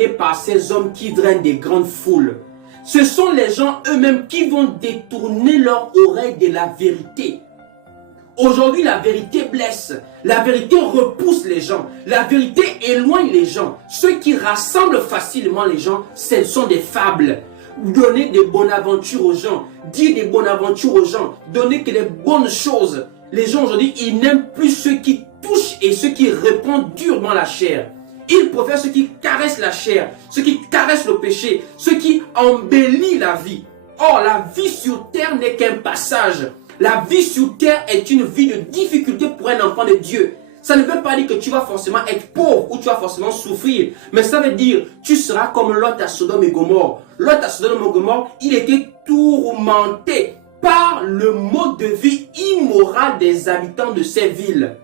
Et par ces hommes qui drainent des grandes foules. Ce sont les gens eux-mêmes qui vont détourner leur oreille de la vérité. Aujourd'hui, la vérité blesse. La vérité repousse les gens. La vérité éloigne les gens. Ceux qui rassemblent facilement les gens, ce sont des fables. Donner des bonnes aventures aux gens. Dire des bonnes aventures aux gens. Donner que des bonnes choses. Les gens aujourd'hui, ils n'aiment plus ceux qui touchent et ceux qui répondent durement la chair. Ils préfèrent ceux qui caressent la chair, ceux qui caressent le péché, ceux qui embellissent la vie. Or, la vie sur terre n'est qu'un passage. La vie sur terre est une vie de difficulté pour un enfant de Dieu. Ça ne veut pas dire que tu vas forcément être pauvre ou tu vas forcément souffrir. Mais ça veut dire que tu seras comme Lot à Sodome et Gomorrhe. Lot à Sodome et Gomorrhe, il était tourmenté par le mode de vie immoral des habitants de ces villes.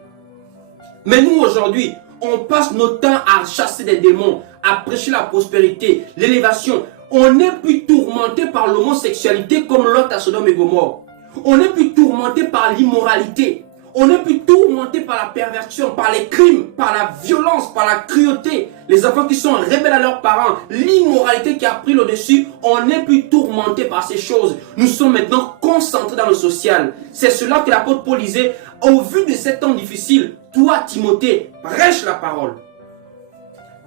Mais nous aujourd'hui, on passe notre temps à chasser des démons, à prêcher la prospérité, l'élévation. On n'est plus tourmenté par l'homosexualité comme Lot à Sodome et Gomorrhe. On n'est plus tourmenté par l'immoralité. On n'est plus tourmenté par la perversion, par les crimes, par la violence, par la cruauté. Les enfants qui sont rebelles à leurs parents, l'immoralité qui a pris le dessus, on n'est plus tourmenté par ces choses. Nous sommes maintenant concentrés dans le social. C'est cela que l'apôtre Paul disait, au vu de ces temps difficiles, toi Timothée, prêche la parole.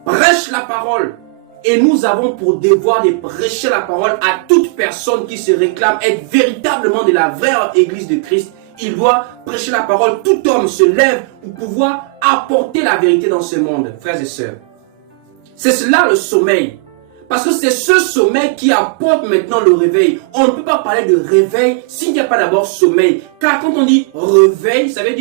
Prêche la parole. Et nous avons pour devoir de prêcher la parole à toute personne qui se réclame être véritablement de la vraie église de Christ. Il doit prêcher la parole. Tout homme se lève pour pouvoir apporter la vérité dans ce monde, frères et sœurs. C'est cela le sommeil. Parce que c'est ce sommeil qui apporte maintenant le réveil. On ne peut pas parler de réveil s'il n'y a pas d'abord sommeil. Car quand on dit réveil, ça veut dire